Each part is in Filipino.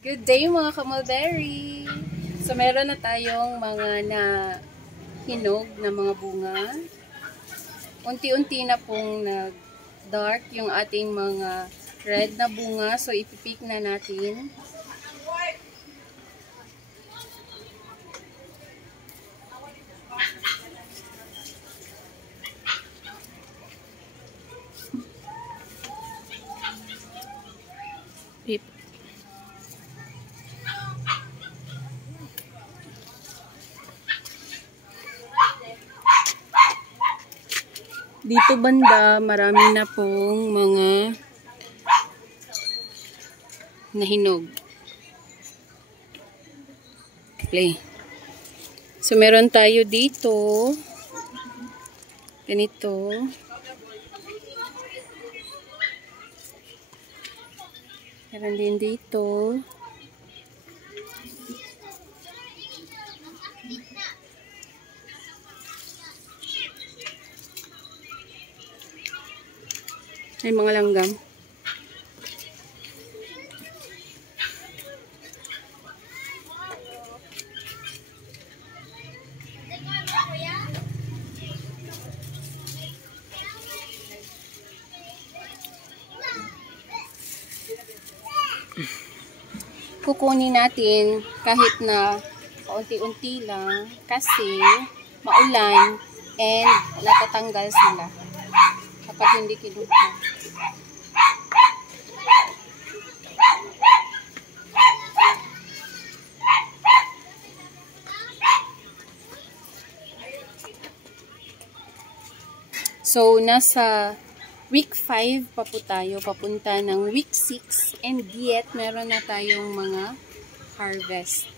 Good day mga kamulberry! So meron na tayong mga hinog na mga bunga. Unti-unti na pong nag-dark yung ating mga red na bunga. So ipipik na natin. Pip. Dito banda, marami na pong mga nahinog. Play. So, meron tayo dito. Ganito. Meron din dito. May mga langgam. Kukunin natin kahit na kaunti-unti lang kasi maulan and natatanggal sila kapag hindi kinuha. So, nasa week 5 pa po tayo, papunta ng week 6, and yet meron na tayong mga harvest.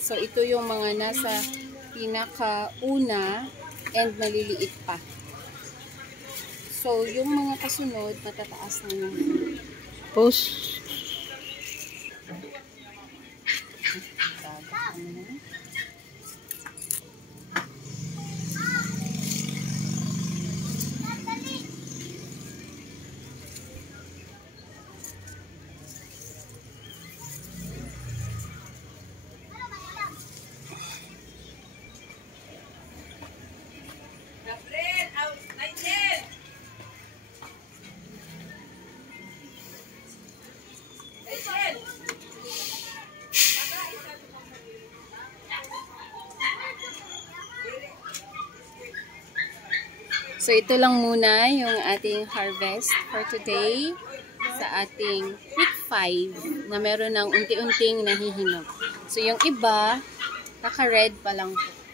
So, ito yung mga nasa pinakauna and maliliit pa. So, yung mga kasunod, matataas na yung post. So, ito lang muna yung ating harvest for today sa ating week 5 na meron ng unti-unting nahihinog. So, yung iba, naka-red pa lang po.